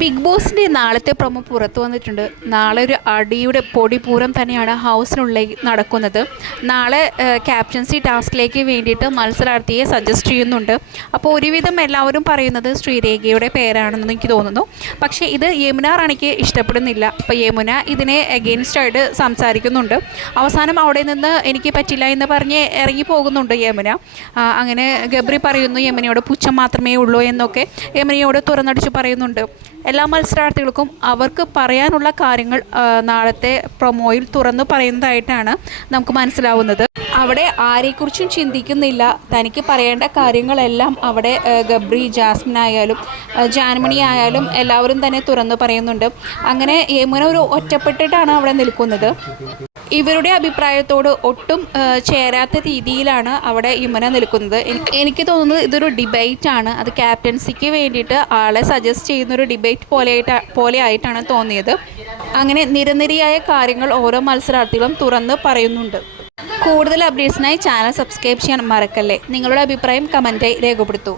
Big ബോസിന്റെ നാളത്തെ promo പുറത്തു വന്നിട്ടുണ്ട്. നാളെ ഒരു അടിയുടെ പൊടിപൂരം തന്നെയാണ് ഹൗസിനുള്ളിൽ നടക്കുന്നത്. നാളെ ക്യാപ്റ്റൻസി ടാസ്കിലേക്ക് വേണ്ടിയിട്ട് മത്സരാർത്ഥിയെ സജസ്റ്റ് ചെയ്യുന്നുണ്ട്. അപ്പോൾ ഒരുവിധം എല്ലാവരും പറയുന്നത് ശ്രീരേഖയുടെ പേരാണെന്ന് എനിക്ക് തോന്നുന്നു. പക്ഷേ ഇത് യമുന റാണിക്ക് ഇഷ്ടപ്പെടുന്നില്ല. അപ്പോൾ യമുന ഇതിനെ എഗെയിൻസ്റ്റ് ആയിട്ട് സംസാരിക്കുന്നുണ്ട്. അവസാനം അവിടെ നിന്ന് എനിക്ക് പറ്റില്ല എന്ന് പറഞ്ഞ് ഇറങ്ങി പോകുന്നുണ്ട് യമുന. അങ്ങനെ ഗബ്രി പറയുന്നു യമുനയോട് പുച്ഛം മാത്രമേ ഉള്ളൂ എന്നൊക്കെ യമുനയോട് തുറന്നടിച്ച് പറയുന്നുണ്ട്. എല്ലാ മത്സരാർത്ഥികൾക്കും അവർക്ക് പറയാനുള്ള കാര്യങ്ങൾ നാളത്തെ പ്രൊമോയിൽ തുറന്നു പറയുന്നതായിട്ടാണ് നമുക്ക് മനസ്സിലാവുന്നത്. അവിടെ ആരെക്കുറിച്ചും ചിന്തിക്കുന്നില്ല. തനിക്ക് പറയേണ്ട കാര്യങ്ങളെല്ലാം അവിടെ ഗബ്രി ജാസ്മിൻ ആയാലും ജാൻമണി ആയാലും എല്ലാവരും തന്നെ തുറന്നു പറയുന്നുണ്ട്. അങ്ങനെ യമുന ഒരു ഒറ്റപ്പെട്ടിട്ടാണ് അവിടെ നിൽക്കുന്നത്. ഇവരുടെ അഭിപ്രായത്തോട് ഒട്ടും ചേരാത്ത രീതിയിലാണ് അവിടെ യമുന നിൽക്കുന്നത്. എനിക്ക് തോന്നുന്നത് ഇതൊരു ഡിബേറ്റ് ആണ്. അത് ക്യാപ്റ്റൻസിക്ക് വേണ്ടിയിട്ട് ആളെ സജസ്റ്റ് ചെയ്യുന്ന ഒരു ഡിബേറ്റ് പോലെയായിട്ട് പോലെ ആയിട്ടാണ് തോന്നിയത്. അങ്ങനെ നിരനിരയായ കാര്യങ്ങൾ ഓരോ മത്സരാർത്ഥികളും തുറന്ന് പറയുന്നുണ്ട്. കൂടുതൽ അപ്ഡേറ്റ്സിനായി ചാനൽ സബ്സ്ക്രൈബ് ചെയ്യാൻ മറക്കല്ലേ. നിങ്ങളുടെ അഭിപ്രായം കമന്റായി രേഖപ്പെടുത്തൂ.